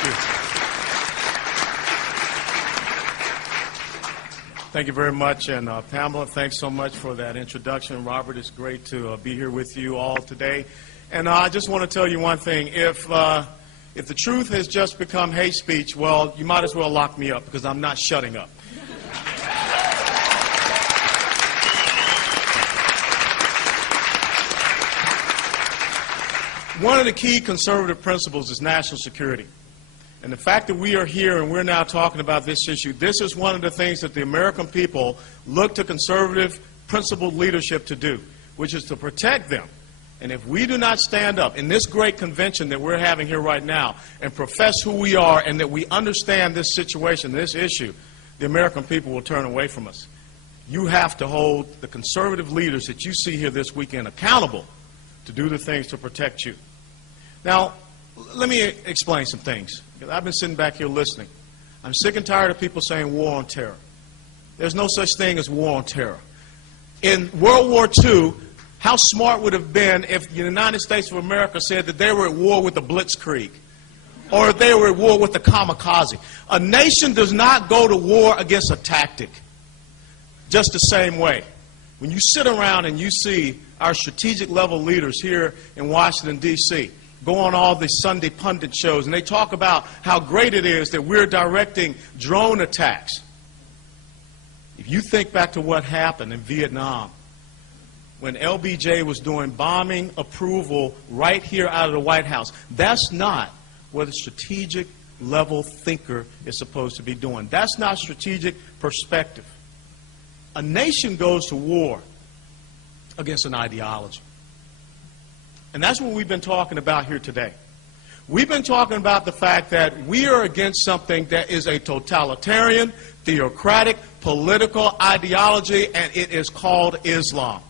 Thank you. Thank you very much. And Pamela, thanks so much for that introduction. Robert, it's great to be here with you all today. And I just want to tell you one thing. If the truth has just become hate speech, well, you might as well lock me up because I'm not shutting up. One of the key conservative principles is national security. And the fact that we are here and we're now talking about this issue, this is one of the things that the American people look to conservative, principled leadership to do, which is to protect them. And if we do not stand up in this great convention that we're having here right now and profess who we are and that we understand this situation, this issue, the American people will turn away from us. You have to hold the conservative leaders that you see here this weekend accountable to do the things to protect you. Now, let me explain some things. I've been sitting back here listening. I'm sick and tired of people saying war on terror. There's no such thing as war on terror. In World War II, how smart would it have been if the United States of America said that they were at war with the Blitzkrieg or if they were at war with the kamikaze? A nation does not go to war against a tactic. Just the same way. When you sit around and you see our strategic level leaders here in Washington, D.C., go on all the Sunday pundit shows, and they talk about how great it is that we're directing drone attacks. If you think back to what happened in Vietnam, when LBJ was doing bombing approval right here out of the White House, that's not what a strategic level thinker is supposed to be doing. That's not strategic perspective. A nation goes to war against an ideology. And that's what we've been talking about here today. We've been talking about the fact that we are against something that is a totalitarian, theocratic, political ideology, and it is called Islam.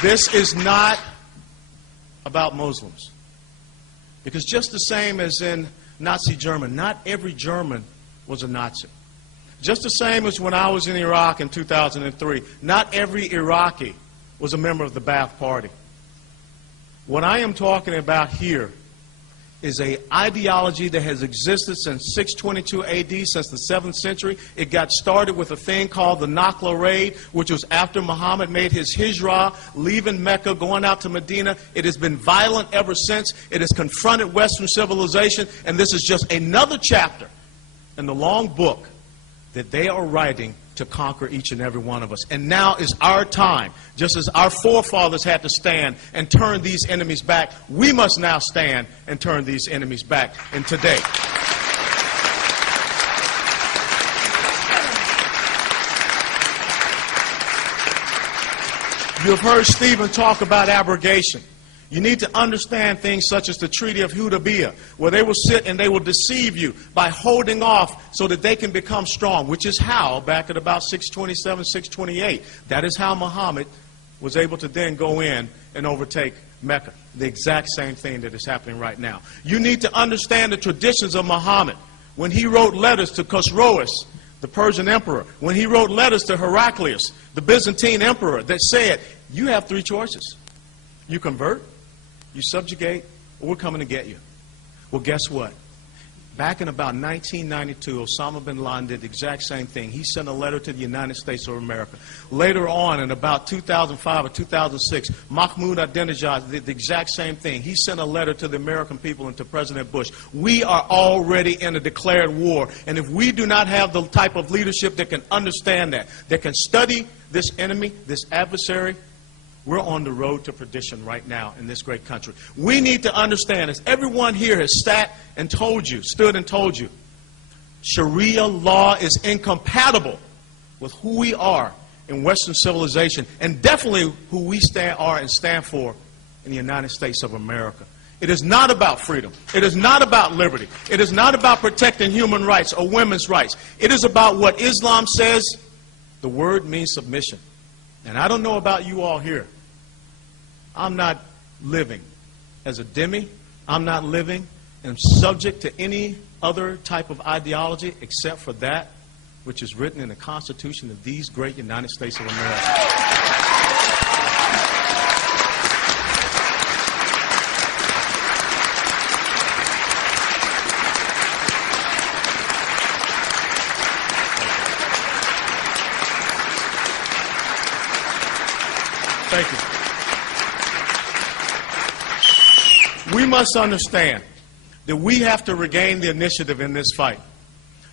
This is not about Muslims. Because just the same as in Nazi Germany, not every German was a Nazi. Just the same as when I was in Iraq in 2003, not every Iraqi was a member of the Ba'ath Party. What I am talking about here is an ideology that has existed since 622 AD, since the 7th century. It got started with a thing called the Nakla Raid, which was after Muhammad made his hijrah, leaving Mecca, going out to Medina. It has been violent ever since. It has confronted Western civilization, and this is just another chapter in the long book that they are writing to conquer each and every one of us. And now is our time. Just as our forefathers had to stand and turn these enemies back, we must now stand and turn these enemies back. And today, you have heard Stephen talk about abrogation. You need to understand things such as the Treaty of Hudaybiyah, where they will sit and they will deceive you by holding off so that they can become strong, which is how, back at about 627, 628, that is how Muhammad was able to then go in and overtake Mecca. The exact same thing that is happening right now. You need to understand the traditions of Muhammad. When he wrote letters to Khosroes, the Persian emperor, when he wrote letters to Heraclius, the Byzantine emperor, that said, you have three choices. You convert, you subjugate, or we're coming to get you. Well, guess what? Back in about 1992, Osama bin Laden did the exact same thing. He sent a letter to the United States of America. Later on, in about 2005 or 2006, Mahmoud Ahmadinejad did the exact same thing. He sent a letter to the American people and to President Bush. We are already in a declared war, and if we do not have the type of leadership that can understand that can study this enemy, this adversary, we're on the road to perdition right now in this great country. We need to understand, as everyone here has stood and told you, Sharia law is incompatible with who we are in Western civilization, and definitely who we are and stand for in the United States of America. It is not about freedom. It is not about liberty. It is not about protecting human rights or women's rights. It is about what Islam says. The word means submission. And I don't know about you all here. I'm not living as a dhimmi. I'm not living and subject to any other type of ideology except for that which is written in the Constitution of these great United States of America. Thank you. We must understand that we have to regain the initiative in this fight.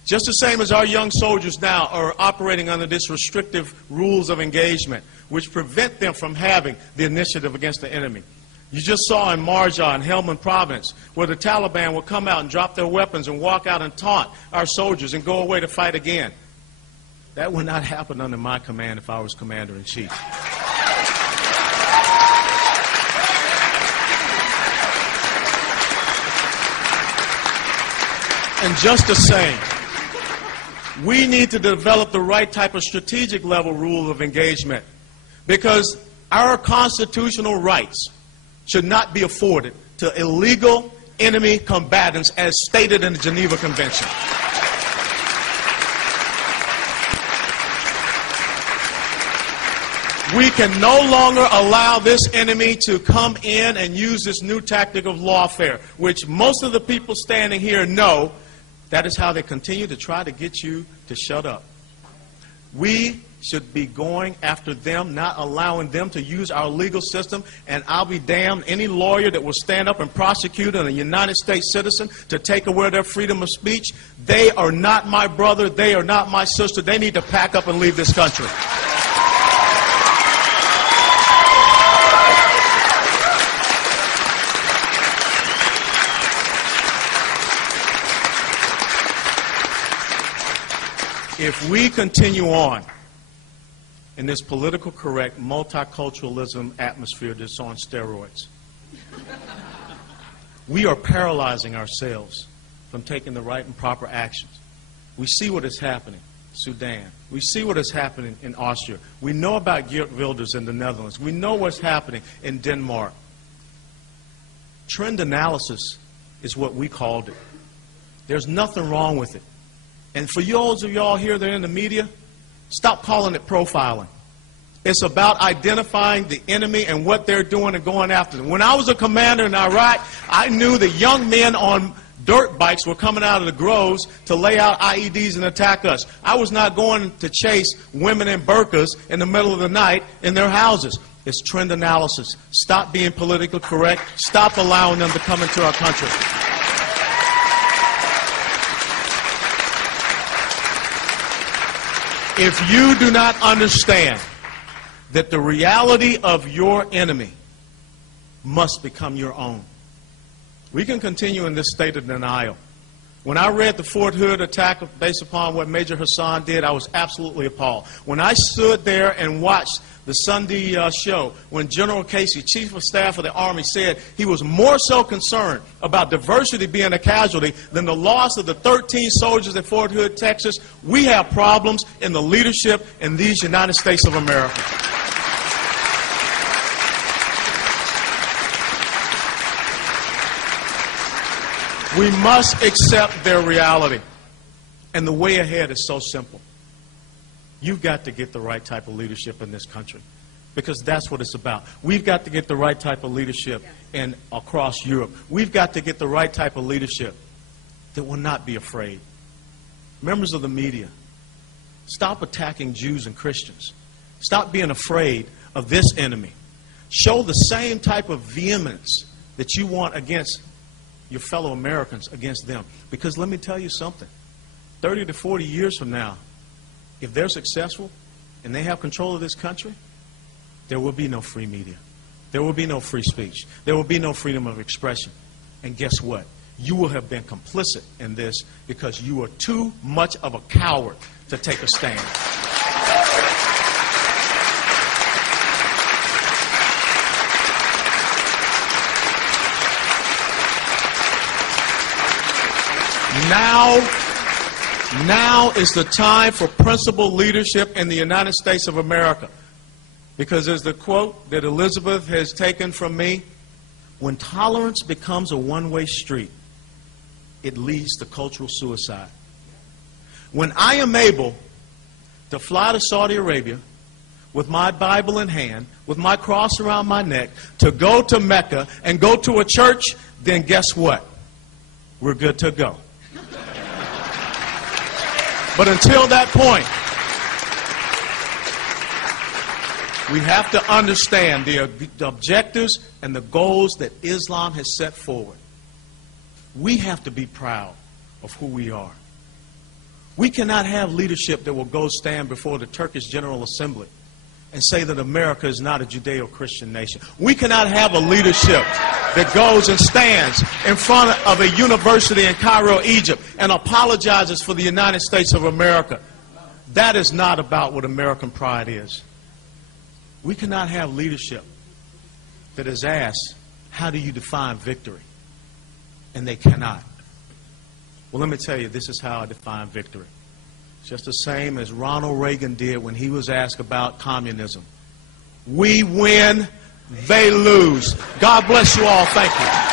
Just the same as our young soldiers now are operating under this restrictive rules of engagement, which prevent them from having the initiative against the enemy. You just saw in Marja and Helmand Province where the Taliban would come out and drop their weapons and walk out and taunt our soldiers and go away to fight again. That would not happen under my command if I was Commander-in-Chief. And just the same, we need to develop the right type of strategic level rule of engagement, because our constitutional rights should not be afforded to illegal enemy combatants as stated in the Geneva Convention. We can no longer allow this enemy to come in and use this new tactic of lawfare, which most of the people standing here know. That is how they continue to try to get you to shut up. We should be going after them, not allowing them to use our legal system. And I'll be damned any lawyer that will stand up and prosecute a United States citizen to take away their freedom of speech. They are not my brother. They are not my sister. They need to pack up and leave this country. If we continue on in this political correct multiculturalism atmosphere that's on steroids, we are paralyzing ourselves from taking the right and proper actions. We see what is happening in Sudan. We see what is happening in Austria. We know about Geert Wilders in the Netherlands. We know what's happening in Denmark. Trend analysis is what we called it. There's nothing wrong with it. And for those of y'all here that are in the media, stop calling it profiling. It's about identifying the enemy and what they're doing and going after them. When I was a commander in Iraq, I knew that young men on dirt bikes were coming out of the groves to lay out IEDs and attack us. I was not going to chase women in burqas in the middle of the night in their houses. It's trend analysis. Stop being politically correct. Stop allowing them to come into our country. If you do not understand that the reality of your enemy must become your own, we can continue in this state of denial. When I read the Fort Hood attack based upon what Major Hassan did, I was absolutely appalled. When I stood there and watched the Sunday show, when General Casey, Chief of Staff of the Army, said he was more so concerned about diversity being a casualty than the loss of the 13 soldiers at Fort Hood, Texas, we have problems in the leadership in these United States of America. We must accept their reality. And the way ahead is so simple. You've got to get the right type of leadership in this country, because that's what it's about. We've got to get the right type of leadership across Europe. We've got to get the right type of leadership that will not be afraid. Members of the media, stop attacking Jews and Christians. Stop being afraid of this enemy. Show the same type of vehemence that you want against your fellow Americans, against them. Because let me tell you something. 30 to 40 years from now, if they're successful and they have control of this country, there will be no free media. There will be no free speech. There will be no freedom of expression. And guess what? You will have been complicit in this because you are too much of a coward to take a stand. Now is the time for principled leadership in the United States of America. Because as the quote that Elizabeth has taken from me, when tolerance becomes a one-way street, it leads to cultural suicide. When I am able to fly to Saudi Arabia with my Bible in hand, with my cross around my neck, to go to Mecca and go to a church, then guess what? We're good to go. But until that point, we have to understand the objectives and the goals that Islam has set forward. We have to be proud of who we are. We cannot have leadership that will go stand before the Turkish General Assembly and say that America is not a Judeo-Christian nation. We cannot have a leadership that goes and stands in front of a university in Cairo, Egypt, and apologizes for the United States of America. That is not about what American pride is. We cannot have leadership that is asked, how do you define victory? And they cannot. Well, let me tell you, this is how I define victory. It's just the same as Ronald Reagan did when he was asked about communism. We win, they lose. God bless you all. Thank you.